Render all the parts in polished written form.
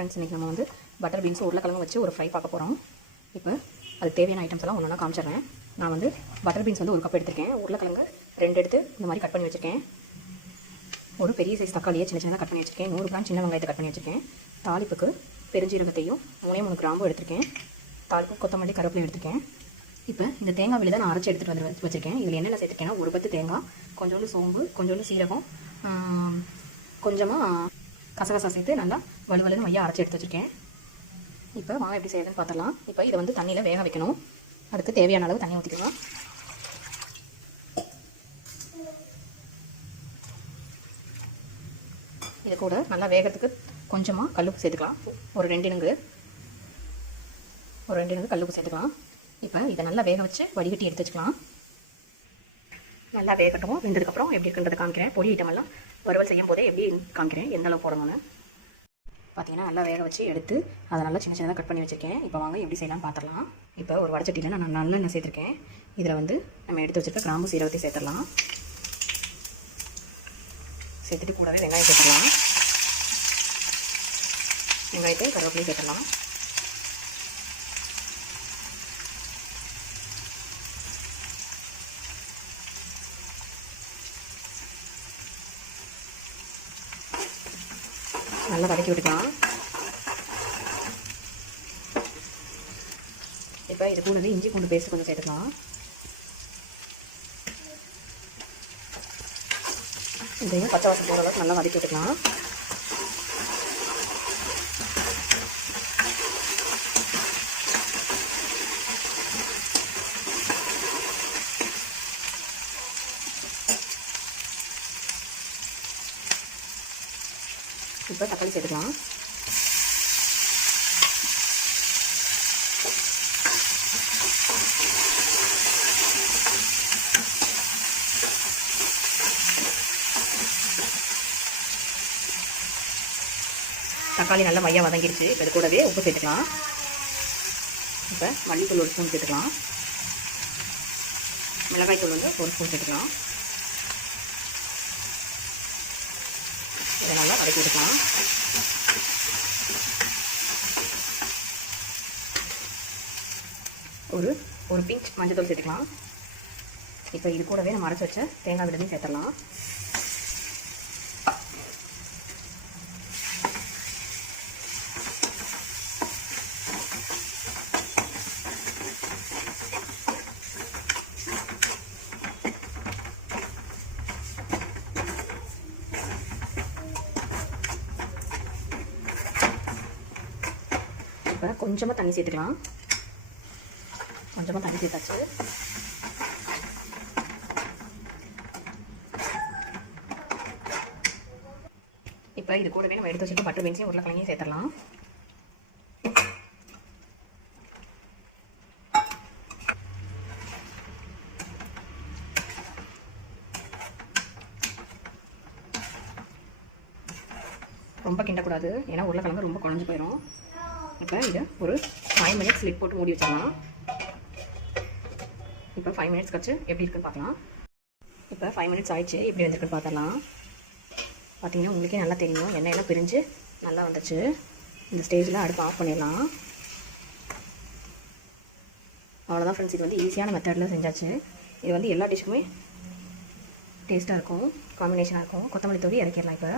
Friends, இன்றைக்கி நம்ம வந்து பட்டர் பீன்ஸ் உருளைக்கிழங்கு வச்சு ஒரு ஃப்ரை பார்க்க போகிறோம். இப்போ அதுக்கு தேவையான ஐட்டம்ஸ் எல்லாம் ஒன்றா காமிச்சிடுறேன். நான் வந்து பட்டர் பீன்ஸ் வந்து ஒரு கப் எடுத்திருக்கேன். உருளைக்கிழங்கு 2 எடுத்து இந்த மாதிரி கட் பண்ணி வச்சுருக்கேன். ஒரு பெரிய சைஸ் தக்காளியை சின்ன சின்னதாக கட் பண்ணி வச்சுருக்கேன். 100 கிராம் சின்ன வெங்காயத்தை கட் பண்ணி வச்சுருக்கேன். தாளிப்புக்கு பெருஞ்சீரகத்தையும் 3 கிராம்பு எடுத்திருக்கேன். தாளிப்பு கொத்தமல்லி கருவேப்பிலை எடுத்திருக்கேன். இப்போ இந்த தேங்காய் விலை தான் நான் அரைச்சி எடுத்துகிட்டு வந்து வச்சுருக்கேன். இதில் என்னென்ன சேர்த்துருக்கேன்னா, ஒரு பத்து தேங்காய், கொஞ்சோண்டு சோம்பு, கொஞ்சோண்டு சீரகம், கொஞ்சமாக கசகசா சேர்த்து நல்லா வலுவலுன்னு மையாக அரைச்சி எடுத்து வச்சுருக்கேன். இப்போ வாங்க எப்படி செய்யுதுன்னு பார்த்துடலாம். இப்போ இதை வந்து தண்ணியில் வேக வைக்கணும். அதுக்கு தேவையான அளவு தண்ணி ஊற்றிக்கலாம். இது கூட நல்லா வேகிறதுக்கு கொஞ்சமாக கல்லுப்பு சேர்த்துக்கலாம். ஒரு 2 நுங்கு கல்லுப்பு சேர்த்துக்கலாம். இப்போ இதை நல்லா வேக வச்சு வடிகட்டி எடுத்து வச்சுக்கலாம். நல்லா வேகட்டும். வெந்ததுக்கப்புறம் எப்படி இருக்குன்றதை காமிக்கிறேன். பொடி ஐட்டமெல்லாம் வறுவல் செய்யும் போதே எப்படி காமிக்கிறேன், எந்த அளவு போடணும்னு. பார்த்தீங்கன்னா நல்லா வேக வச்சு எடுத்து அதை நல்லா சின்ன சின்னதாக கட் பண்ணி வச்சுருக்கேன். இப்போ வாங்க எப்படி செய்யலாம்னு பார்த்துடலாம். இப்போ ஒரு வடச்சட்டியில் நான் நல்லெண்ணெய் சேர்த்துருக்கேன். இதில் வந்து நம்ம எடுத்து வச்சுருக்க கிராம்பு சீரகத்தை சேர்த்துடலாம். சேர்த்துட்டு கூடவே வெங்காயம் சேர்த்துக்கலாம். வெங்காயத்தையும் கருவேப்பிலையும் சேர்த்துடலாம். நல்லா வதக்கி விட்டுக்கலாம். இப்போ இது கூடவே இஞ்சி பூண்டு பேஸ்ட் கொஞ்சம் சேர்த்துக்கலாம். இதையும் பச்சை வாசம் போகிற அளவுக்கு நல்லா வதக்கி விட்டுக்கலாம். இப்போ தக்காளி சேர்த்துக்கலாம். தக்காளி நல்லா மையாக வதங்கிடுச்சு. இப்போ இது கூடவே உப்பு சேர்த்துக்கலாம். இப்போ மல்லித்தூள் 1 ஸ்பூன் சேர்த்துக்கலாம். மிளகாய்த்தூள் வந்து 1 ஸ்பூன் சேர்த்துக்கலாம். இதை நல்லா வதக்கி விட்டுக்கலாம். ஒரு பிஞ்ச் மஞ்சள் சேர்த்துக்கலாம். இப்போ இது கூடவே நம்ம அரைச்சி வச்ச தேங்காய் விழுதையும் சேர்த்துடலாம். இப்போ கொஞ்சமாக தண்ணி சேர்த்துக்கலாம். கொஞ்சமாக தண்ணி சேர்த்தாச்சு. இப்போ இது கூடவே நம்ம எடுத்து வச்சுட்டு பட்டர் பீன்ஸையும் உருளைக்கிழங்கையும் சேர்த்துடலாம். ரொம்ப கிண்டக்கூடாது, ஏன்னா உருளைக்கிழங்கு ரொம்ப குழஞ்சி போயிடும். இப்போ இதை ஒரு 5 மினிட்ஸ் லிட் போட்டு மூடி வச்சிடலாம். இப்போ 5 மினிட்ஸ் கழிச்சு எப்படி இருக்குன்னு பார்க்கலாம். இப்போ 5 மினிட்ஸ் ஆயிடுச்சு. எப்படி வந்துருக்குன்னு பார்த்துடலாம். பார்த்தீங்கன்னா உங்களுக்கே நல்லா தெரியும், எண்ணெயெல்லாம் பிரிஞ்சு நல்லா வந்துச்சு. இந்த ஸ்டேஜில் அடுப்பு ஆஃப் பண்ணிடலாம். அவ்வளோதான் ஃப்ரெண்ட்ஸ், இது வந்து ஈஸியான மெத்தடில் செஞ்சாச்சு. இது வந்து எல்லா டிஷ்க்குமே டேஸ்ட்டாக இருக்கும், காம்பினேஷனாக இருக்கும். கொத்தமல்லி தூவி இறக்கிடலாம். இப்போ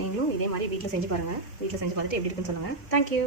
நீங்களும் இதே மாதிரி வீட்டில் செஞ்சு பாருங்கள். வீட்டில் செஞ்சு பார்த்துட்டு எப்படி இருக்குன்னு சொல்லுங்கள். தேங்க்யூ.